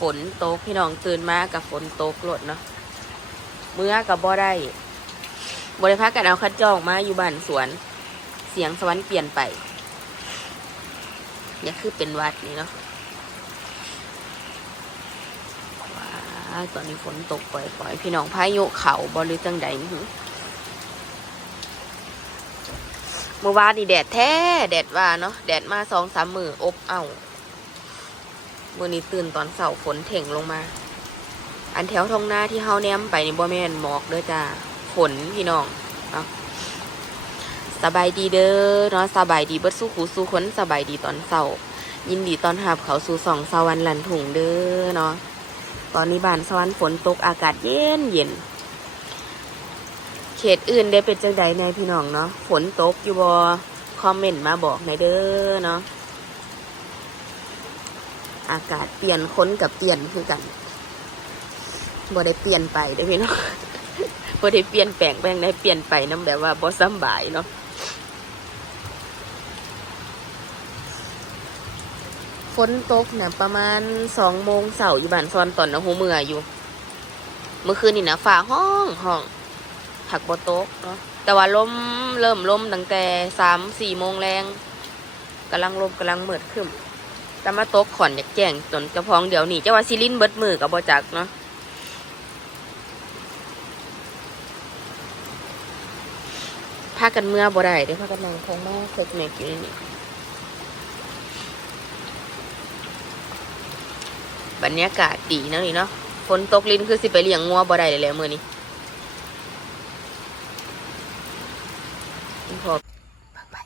ฝนตกพี่น้องตื่นมากับฝนตกรถเนาะเมื่อกับบ่ได้บริพักกันเอาคัดจองมาอยู่บ้านสวน เสียงสวรรค์เปลี่ยนไปเนี่ยคือเป็นวัดนี่เนาะว้าตอนนี้ฝนตกปล่อยๆ พี่น้องพายุเขาบริจังใดนี่หึเมื่อวานนี่แดดแท้ แดดว่าเนาะแดดมาสองสามมืออบเอา มื่อนี้ตื่นตอนเสาร์ฝนเถ่งลงมา อันแถวท้องหน้าที่เฮาแนมไปนี่บ่แม่นหมอกเด้อจ้าฝนพี่น้องเนาะสบายดีเด้อเนาะสบายดีเบิดสู้หูสู้คนสบายดีตอนเสาร์ยินดีตอนหับเขาสู่สองสวรรค์ลันถุงเด้อเนาะตอนนี้บ้านสวรรค์ฝนตกอากาศเย็นเย็นเขตอื่นได้เป็นจังใดแน่พี่น้องเนาะฝนตกอยู่บ่คอมเมนต์มาบอกในเด้อเนาะ อากาศเปลี่ยนค้นกับเปลี่ยนคือกันบ่ได้เปลี่ยนไปเด้อพี่น้องบ่ได้เปลี่ยนแปลงแปลงได้เปลี่ยนไปน้ำแบบว่าบ่สำบายเนาะฝนตกเนี่ยประมาณสองโมงเสาร์อยู่บ้านซอนตอนนะหูเมื่ออยู่ เมื่อคืนนี่นะฟ้าห้องห้องผักบ่ตกเนาะแต่ว่าลมเริ่มลมตั้งแต่สามสี่โมงแรงกำลังลมกำลังเมืดขึ้น แต่มาตกขอนอยากแจ้งจนกระพองเดี๋ยวนี้เจ้าว่าซิลินเบิดมือกับบจักเนาะพากันเมื่อบ่ได้เดี๋ยวพากันนั่งคงมาเคิกแม็กอยู่นี่บรรยากาศดีนะนี่เนาะฝนตกลิ้นคือสิไปเลี้ยงงัวบ่ได้เลยแล้วมือนี้พอพร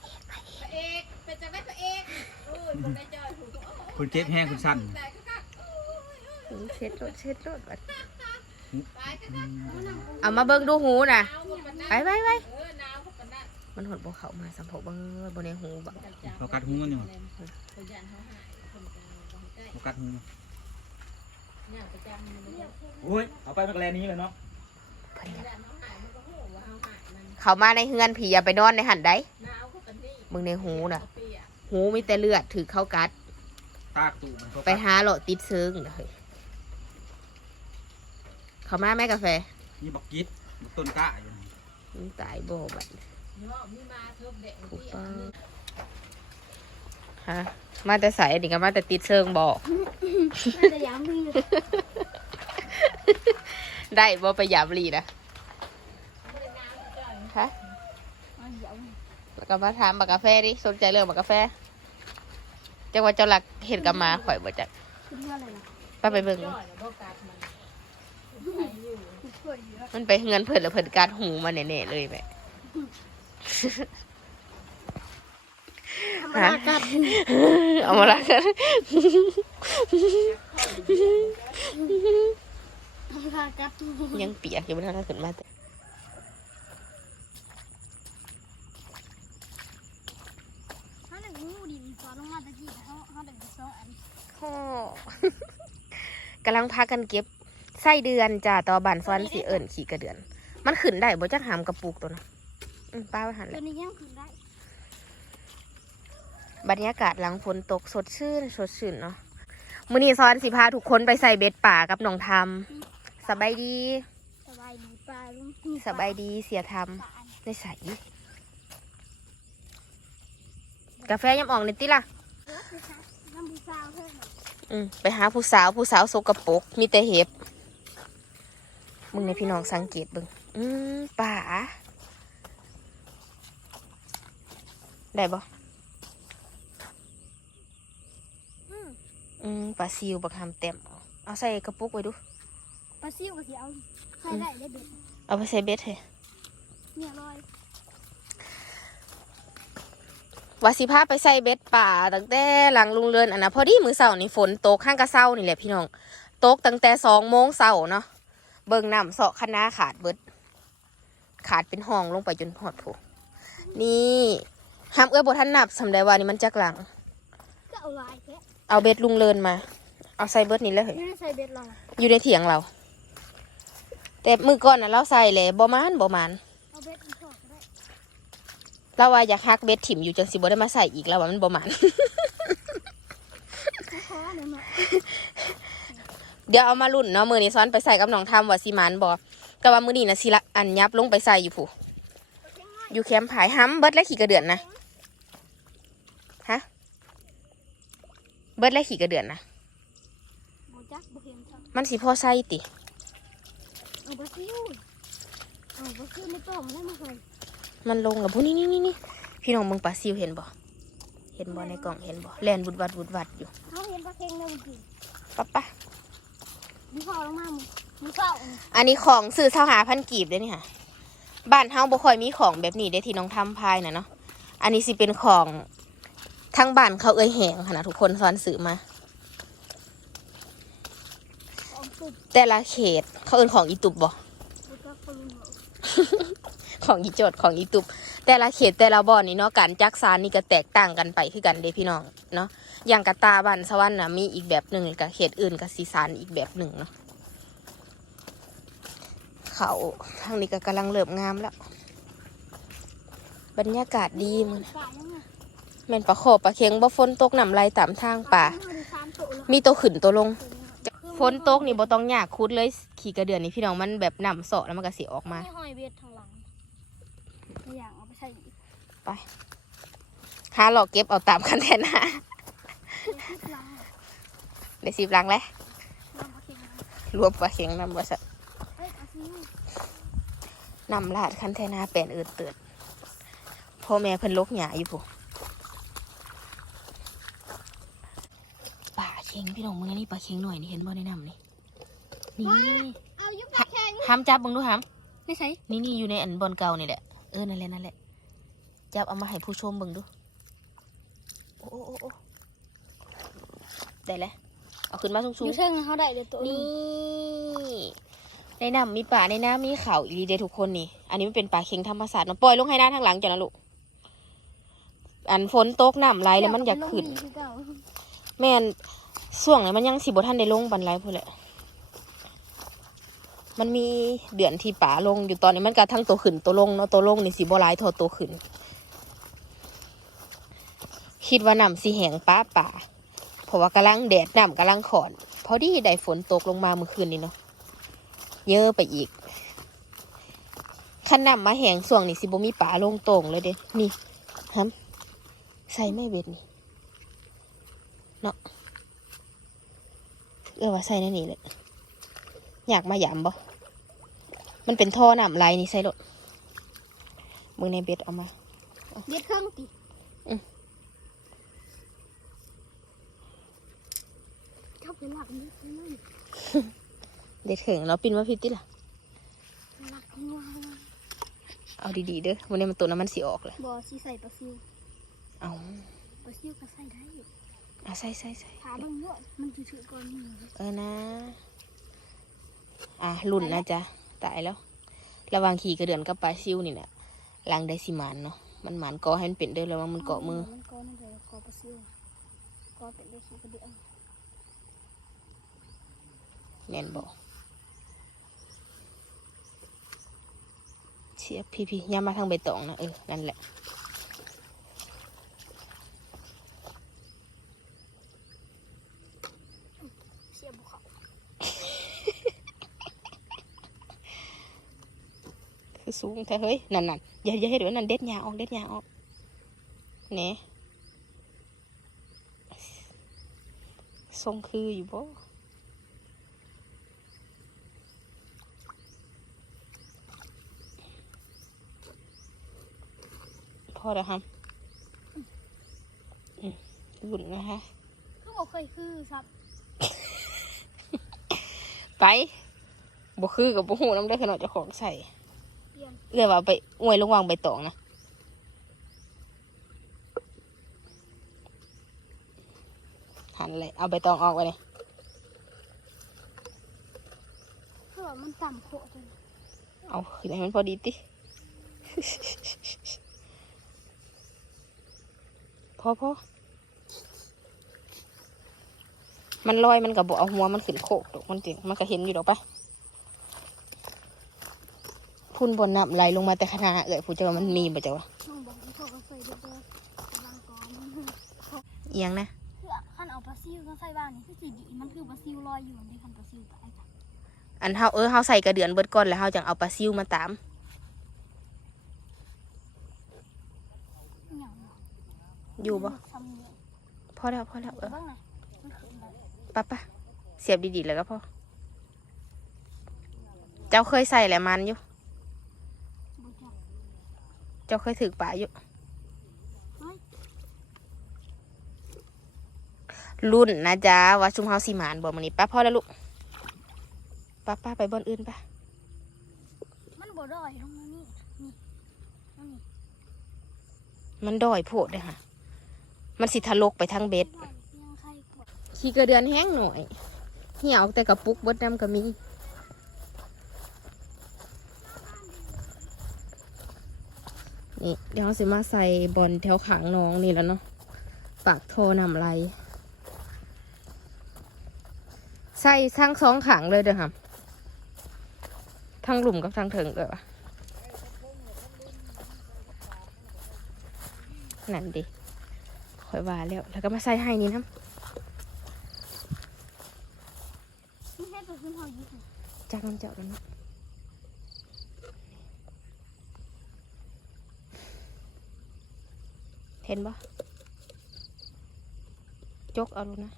ะเอกเป็นจังได้พระเอกโอ้ยคนได้จอยถูกโอ้ย คุณเก็บแห้งคุณสั้นได้ก็กักโอ้ยเช็ดรถเช็ดรถตายก็กักเอาน้ำเอามาเบิ่งดูหูน่ะหนาวพวกมันนั่นไปไปไปเออหนาวพวกมันนั่นมันหดบ่เข้ามาสัมผัสบ่บ่ในหูบ่เขากัดหูมันอยู่เขายันเขาหายคนกลางบางใกล้เขากัดหูมันเนี่ยประจำมันเลยโอ้ยเอาไปมักแลนี้เลยเนาะเพิ่นอยากยันเขาหายมันก็โหว่าเขาหายมันเข้ามาในเฮือนผีอย่าไปนอนในหันได้หนาวเขากันนี่มึงในหูน่ะเปียกหูมีแต่เลือดถือเข้ากัด ตากตูมันเขาไปกัดหาโหลติดเซิงเลยเข้ามาแม่กาแฟนี่บักกิดบักต้นกล้าอยู่นี่มึงตายบ่บัดเนาะมีมาเทิบเด็กถูกเปียต้กองนี่ฮะมาแต่ใส่ดิก็มาแต่ติดเซิงบ่จะย้ำพี่ได้บ่ไปยามลีนะฮะแล้วก็มาถามบักกาแฟดิสนใจเรื่องบักกาแฟ จังว่าเจ้าหลักเห็นกับหมาข่อยบ่จักคุณว่าอะไรนะป้าไปเบิ่งจ่อยแล้วก็กัดมันไปอยู่ช่วยเยอะมันไปเฮือนเพิ่นแล้วเพิ่นการหูมาแน่ๆเลยแม่ทำอะไรกันเอามาละกันทำอะไรกันยังเปียกอยู่บนทางขึ้นมาแต่ ถ้าหนึ่งงูดินฟ้าลงมาตะกี้เขาเขาเด็กสองอัน พ่อกำลังพากันเก็บไส้เดือนจ้าต่อบันซ้อนสีเอิญขี่กระเดือน มันขึ้นได้บ่จักหามกระปุกตัวนะอืมป้าไปหันตัเลวยนี้ยังขึ้นได้บรรยากาศหลังฝนตกสดชื่น สดชื่นเนาะมื้อนี้ซ้อนสิพาทุกคนไปใส่เบ็ดป่ากับน้องทำสบายดีสบายดีปลาลุงสบายดีเสียทปลาอันำในใสกาแฟยำอ่องนี่ติล่ะ น้ำบูซาวเท่าไหร่อืมไปหาผู้สาวผู้สาวโสกปรกมีแต่เห็บมึงในพี่น้องสังเกตเบึงอืมป่าได้บ่อืมปลาซิวบักหำเต็มเอาเอาใส่กระปุกไว้ดูปลาซิวก็สิเอาใส่ได้ได้เบ็ดเอาไปใส่เบ็ดให้เนี่ยลอย ว่าสิพาไปใส่เบ็ดป่าตั้งแต่หลังลุงเรือนอันนะพอดีมือเสาร์นี่ฝนตกข้างกระเซ้านี่แหละพี่น้องตกตั้งแต่สองโมงเสาร์เนาะเบิ่งน้ำเสาะคณะขาดเบิด ขาดเป็นห้องลงไปจนหอดผูนี่ห้ามเอื้อบทันนับสำได้ว่านี่มันจักหลัง ก็เอาลายแค่เอาเบ็ดลุงเรือนมา เอาใส่เบิดนี่เลยไม่ได้ใส่เบ็ดเราอยู่ในเถียงเรา แต่มือก่อนน่ะเราใส่เลยบ่มานบ่มาน เอาเบ็ดอีกสองก็ได้ เราว่าอยากฮักเบ็ดถิ่มอยู่จังสิบ่ได้มาใส่อีกแล้วว่ามันบ่มานเดี๋ยวเอามาลุ่นเนาะมือนี้ซ้อนไปใส่กับน้องทำว่าสิมานบอก็ว่ามือนี้นะสิละอันยับลงไปใส่อยู่ผู้อยู่แคมป์ผายห้ำเบิดและขี่กระเดือนนะฮะเบิดและขี่กระเดือนนะมันสิพ่อใส่ติเอาไปซิวเอาไปซิวไม่ต้องได้มาใส่ มันลงกับผู้นี่นี่นี่นี่พี่น้องมึงปลาซิวเห็นบ่เห็นบ่ในกล่องเห็นบ่แลนบุดวัดบุดวัดอยู่เขาเห็นปลาเค็งแล้วเมื่อกี้ปะปะมีข้าวลงมามึงมีข้าวอันนี้ของซื้อเสาหาพันกีบเด้อนี่ค่ะบ้านเฮาบ่ค่อยมีของแบบนี้เด้ที่น้องทำพายน่ะเนาะอันนี้สิเป็นของทั้งบ้านเขาเอ้ยแหงค่ะนะทุกคนซ้อนซื้อมาออมตุบแต่ละเขตเขาเอิ้นของอีตุบบ่ ของอีโจดของอีตุบแต่ละเขตแต่ละบ่อนนี่เนาะการจักสารนี่ก็แตกต่างกันไปคือกันเด้พี่น้องเนาะอย่างกระตาบ้านสวรรค์น่ะมีอีกแบบหนึ่งกับเขตอื่นกับสีสารอีกแบบหนึ่งเนาะเขาทางนี้ก็กำลังเริ่มงามแล้ว บรรยากาศดีมือปลายังแม่นปลาโขบปลาเค็งบ่ฝนตกน้ำไหลตามทางป่ามีตัวขึ้นตัวลงฝนตกนี่บ่ต้องยากคุดเลยขี่กระเดือนนี่พี่น้องมันแบบน้ำเสาะแล้วมันก็สิออกมา อีกหาหลอกเก็บเอาตามคันแทนนะเดี๋ยวที่หลังได้สิบลังแล้วน้ำปลาเค็งนะรวมปลาเค็งน้ำบ่ซะเอ้ยปลาซิวน้ำลาดคันแทนาแปลนเอืดเตือดพ่อแม่เพิ่นลกหยาอยู่ผู้ปลาเค็งพี่น้องมึงนี่ปลาเค็งหน่อยนี่เห็นบ่ในน้ำนี่นี่เอายุบปลาแข็งห้ามจับมึงดูห้ามไม่ใช่นี่นี่อยู่ในอันบอลเก่านี่แหละเออนั่นแหละนั่นแหละ จับเอามาให้ผู้ชมเบิ่งดู โอ้โอ้โอ้โอ้ได้แล้วเอาขึ้นมาสูองยู่เชิงเขาได้เดี๋ยวตัวๆนี้นี่ในน้ำมีป่าในน้ำมีเขาอีรีเดทุกคนนี่ อันนี้มันเป็นป่าเค็งธรรมศาสตร์เนาะปล่อยลงให้หน้าทางหลังจ้ะนะลูก อันฝนตกน้ำไหลแล้วมันอยากขึ้นเดี๋วเอไปลงอีกคือเก่าแม่นส่วงไหนมันยังสิบท่านได้ลงบันไลพูดแหละ มันมีเดือนที่ป่าลงอยู่ตอนนี้มันก็ทั้งตัวขึ้นตัวลงเนาะตัวลงนี่สิบ่หลายเทอตัวขึ้น คิดว่าน้ำสิแหงป้าป่าเพราะว่ากำลังแดดน้ำกำลังขอน พอดีได้ฝนตกลงมาเมื่อคืนนี้เนาะเยอะไปอีกขันน้ำมาแหงส่วงนี่สิบ่มีป่าลงโต่งเลยเด้นี่ฮัมใส่ไม่เบ็ดนี่เนาะเออว่าใส่นั่นนี่เลยอยากมาหยามบ่มันเป็นท่อน้ำไหลนี่ใส่รถมึงในเบ็ดเอามาเบ็ดเครื่องติอืม ชอบ เป็นหลักนี่คือเด็ดเข่งเนาะปินมาพิดติล่ะหลักนัวเอาดีๆเด้อวันนี้มันตัวน้ำมันสีออกเลยบอสีใส่ปลาซิวเอาปลาซิวก็ใส่ได้เอาใส่ใส่ใส่ถามเบิ่งว่ามันจะถือก่อนนี่เออนะ อะรุ่นนะจ๊ะตายแล้ว ระหวังขี่กระเดือนกับปลาซิวนี่แหละลังได้สิหมานเนาะมันหมานเกาะให้มันเป็นเด้อระวังมันเกาะมือมันเกาะนั่นเลยเกาะปลาซิวเกาะเป็นได้ขี้กระเดือก แน่นบอกเชียบพี่พี่ๆย่ามาทางใบตองนะเออ นั่นแหละเสียบุเขาคือสูงแต่เฮ้ย นั่นนั่นอย่าอย่าให้เดี๋ยวนั่นเด็ดยาออกเด็ดยาออกเน่ทรงคืออยู่บ่ พอแล้วครับอืมบุญนะคะเขาบอกเคยคือครับ ไปบ่คือกับบ่หูน้ำได้ขนาดเจะของใส่เปลี่ยนเอื้อว่าไปอวยลงวางใบตองนะหันเลยเอาใบตองออกไปเลยเขาบอกมันต่ำโคตรเลยเอาขึ้นให้มันพอดีติ พอพอมันลอยมันกับบอกเอาหัวมันขึ้นโคกดอกมันจริงมันก็เห็นอยู่ดอกปะพุ่นบนน้ำไหลลงมาแต่ขนาดเอ่ยผู้เจ้าว่ามันมีบ่เจ้าวะน้องบอกให้เขาก็ใส่เดือดกำลังก่อนเอียงนะคือขั้นเอาปลาซิลก็ใส่บ้านนี่คือสีดีมันคือปลาซิลลอยอยู่ในคันปลาซิลตายค่ะอันเฮาเออเฮาใส่กระเดือนเบิดก่อนแล้วเฮาจังเอาปลาซิวมาตาม อหย่างวะ อยู่บ่ทำเนี่ยพอแล้วพอแล้วเอเดี๋ยอวบ้างนะมันขึ้นไปปะปะเสียบดีๆแล้วก็พอ เจ้าเคยใส่แหละมันอยู่บ่จับเจ้าเคยถือป่าอยู่รุ่นนะจ๊ะว่าชุมเฮาสีหมานบอกมันนี้ป้าพ่อแล้วลูกป้าป้าไปบอนอื่นป้ามันบ่ดอยลงมานี่นี่อันนี้มันดอยโพดเลยค่ะ มันสิทะลกไปทางเบ็ดขี้กระเดือนแห้งหน่อยเหี่ยวแต่กระปุกเบดน้ำก็มีนี่เดี๋ยวเราสิมาใส่บอลแถวขางน้องนี่แล้วเนาะปากโทนำไรใส่ทั้งสองขางเลยเด้อค่ะทั้งหลุมกับทั้งเถิงเลยวะนั่นดิ ค่อยว่าแล้ว แล้วก็มาใส่ให้นี่นะจากน้ำเจาะกันนะเห็นปะจกเอาลูนะ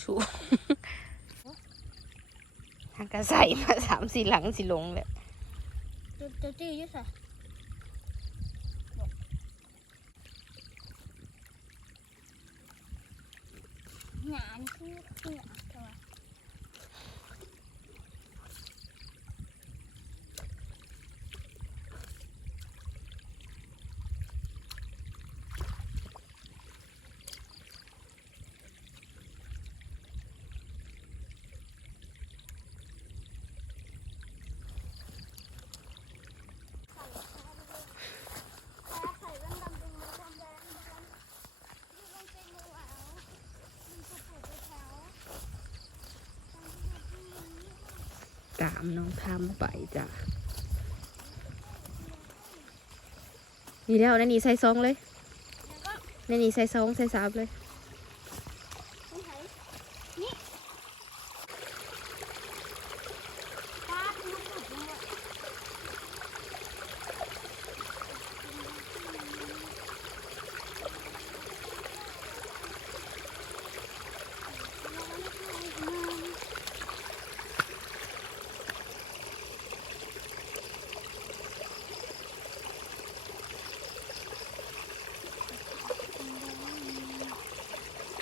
ชูทางกระใสมาสามสี่หลังสิลงเลย ตัวจี้ยี่สิหนานคือคือหนาตัว ใส่แว่นดำเป็นมือทำแว่นดำนี่มันเป็นมือเอามันจะปลูกไปแถว ตามน้องทำไปจ้ะนี่แล้วนั่นนี่ใส่ซองเลยแล้วก็นั่นนี่ใส่ซองใส่ซับเลย มันไหนี่ป้าเป็นมันสุดเลยอะ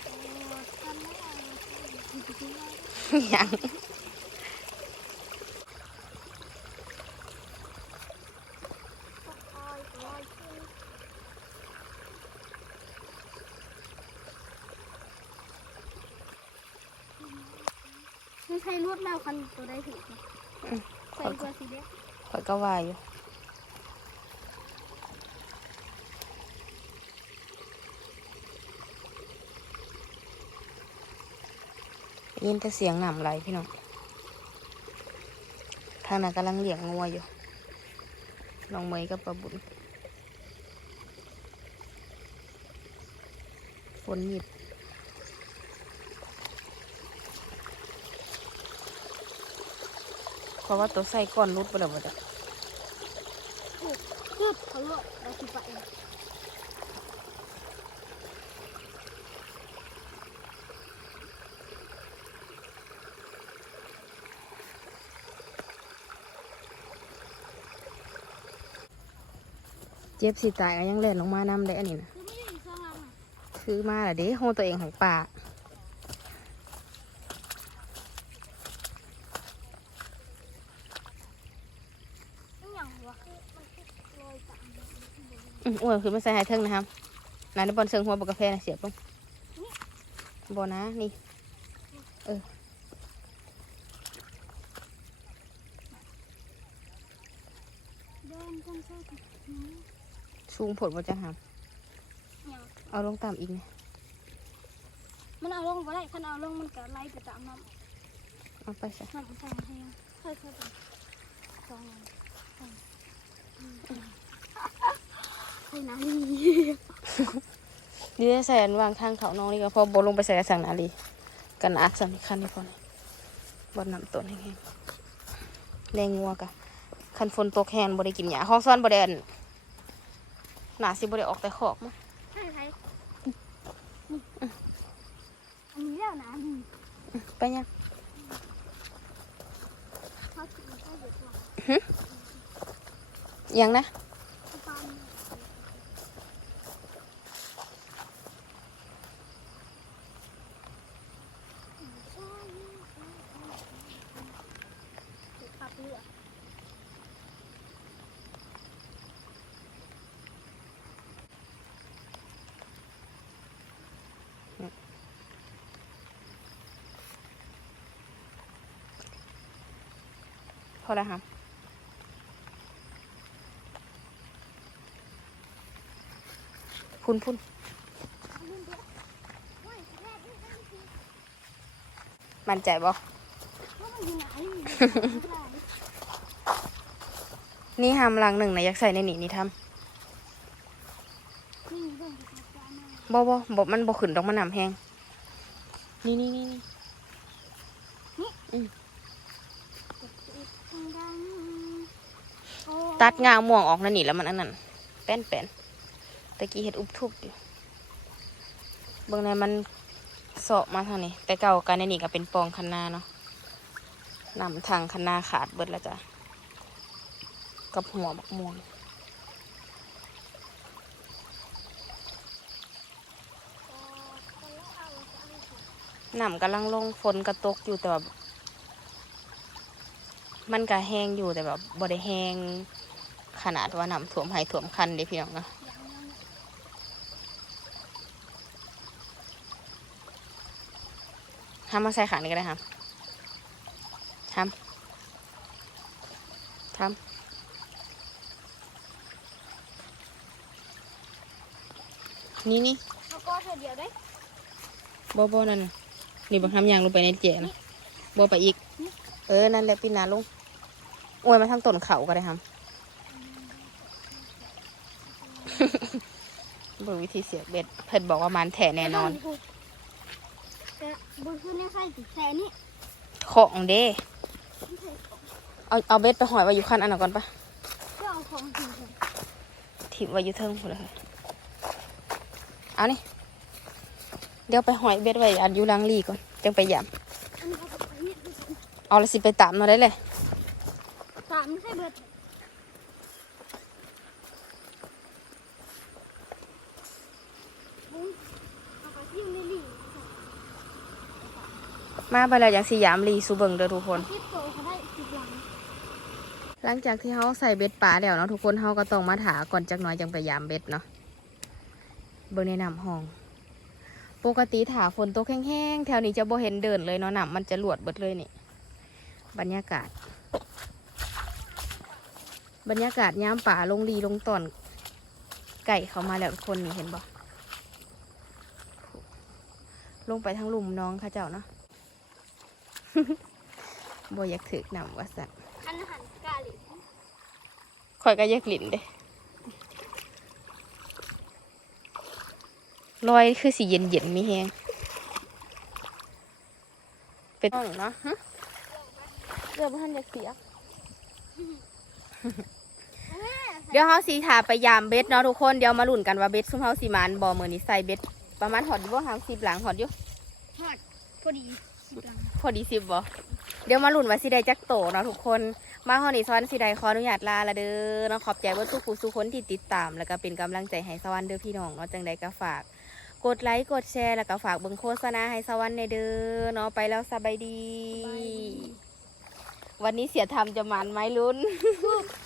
โอ้ทำไม่ได้ ยังไม่ใช่รวดแมวคันตัวใดถูกนะใส่ตัวสีแดงข่อยก็ว่าอยู่ ยินแต่เสียงหนำไหลพี่น้องทางนั้นกำลังเลี้ยงงัวอยู่น้องเมยกับปลาบุญฝนหยิบเพราะว่าตัวใส่ก้อนรุดไปแล้วหมดอะคือเขาลวกเราสิไป เจ็บสิตายก็ยังเล่นลงมานำได้อันนี้นะคือไม่ได้อยู่ข้างล่างอะคือมาละเด้โฮตัวเองของป่าไม่อย่างวะคือมันคือลอยตามมันขึ้นไปเลยอืมอ้วนคือมาใส่หายเทิงนะครับนายนบอลเชิงหัวบกกาแฟนะเสียบลงบอนะนี่เดินกันเข้าไปนี่ชูงผลบอจังหามอย่างเอาลงตามอีกนะมันเอาลงไปได้คันเอาลงมันก็ไล่ไปตามน้เอาไปใส่ำน้ำใส่ให้ค่อยๆไปสองอันสองอืมใส่นาลีดีได้ใส่อันวางทางเขาน้องนี่ก็พอบลงไปใส่กระสังนาลีกันอัดสำคัญนี่พอนี่บนน้ำต้นแห้งๆแรงงัวกะคันฝนตกแห้งบ่ได้กินหญ้าห้องซ้อนบ่ได้อัน หนาสิบ่ได้ออกแต่ขอกมั้งใช่ใช่อันนี้แล้วนาลีไปยังเขาถือเขาเดือดร้อนยังนะ ตอนขับเรือ พอแล้วครับพุ่นพุ่นมั่นใจบ่นี่ทำลังหนึ่งนะอยากใส่ในนี่นี่ทำบ่บ่บ่มันบ่ขึ้นดอกมันหนำแห้งนี่นี่นี่นี่ ตัดงาม่วงออกนั่นนี่แล้วมันอันนั้นแป้นแป้นตะกี้เห็ดอุบทุบอยู่เบื้องในมันเสาะมาทางนี้ แต่เก่ากันในนี่ก็เป็นปองคันนาเนาะนำทางคันนาขาดเบิดแล้วจ้ะกับหัวบักม่วงน้ำกำลังลงฝนกระตกอยู่แต่แบบมันก็แห้งอยู่แต่แบบบ่ได้แห้ง ขนาดว่าน้ำท่วมไห้ท่วมคันเด้พี่น้องเนาะทำมาใส่ขันนี่ก็ได้ครับทำทำนี่นี่เขาก็เธอเดียวได้บ่บ่นั่นน่ะนี่บ่ทำยางลงไปในเจนะบ่ไปอีก เออ นั่นแหละปีหนาลงอวยมาทางต้นเขาก็ได้ครับ เบิ่งวิธีเสียบเบ็ด เพิ่นบอกว่ามันแถแน่นอนแต่บนขึ้นนี่ยใส่ติดแค่นี้ของเด้เอาเอาเบ็ดไปหอยไว้อยู่ขั้นอันนั้นก่อนปะก็เอาของถึงเถอะถิ่มไว้อยู่เทิงพุ่นเลยเอานี่เดี๋ยวไปหอยเบ็ดไว้อันอยู่ลังลีก่อนจังไปยามเอาละสิไปตามมาได้เลยสามไม่ใช่เบิดบุ้งเอาไปที่นี่ลี มาไปแล้วอย่างสยามลีสูเบิงเด้อทุกคนคลิปโตเขาได้สิบหลังหลังจากที่เขาใส่เบ็ดปลาแล้วเนาะทุกคนเขาก็ต้องมาถาก่อนจักหน้อยจังไปยามเบ็ดเนาะเบิ่งในน้ำห้อง ปกติถาฝนตกแห้งๆแถวนี้จะบ่เห็นเดินเลยเนาะน้ำมันจะหลวดเบิดเลยนี่ บรรยากาศ บรรยากาศยามป่าลงดีลงตอน ไก่เขามาแล้วทุกคนนี่เห็นบ่ลงไปทางหลุมน้องข้าเจ้าเนาะ บ่อยากถึกน้ำว่าสันอันหันกาลิข่อยก็แยกลิ้นเด้รอยคือสีเย็นเย็นๆมีแฮงเป็นห้องเนาะฮะเรือบ้านอยากเสียกเดี๋ยวเฮาสีถาไปยามเบ็ดเนาะทุกคนเดี๋ยวมาลุ้นกันว่าเบ็ดซุ่มเฮาสีมานบ่มือนี้ใส่เบ็ดประมาณหอดอยู่บ่หางสิบหลังหอดอยู่ฮอดพอดีสิบหลัง พอดีสิบบ่เดี๋ยวมาลุ้นว่าสิได้จักโตเนาะทุกคน มาฮอนี่ซ้อนสิได้ขออนุญาตลาละเด้อเนาะขอบใจเว่าทุกผู้ทุกคนที่ติดตาม แล้วก็เป็นกำลังใจให้สวรรค์เด้อพี่น้องเนาะจังใดก็ฝาก กดไลค์กดแชร์แล้วก็ฝากเบิ่งโฆษณาให้สวรรค์ในเด้อเนาะไปแล้วสบายดี วันนี้เสียทำจะหมันไหมลุ้นส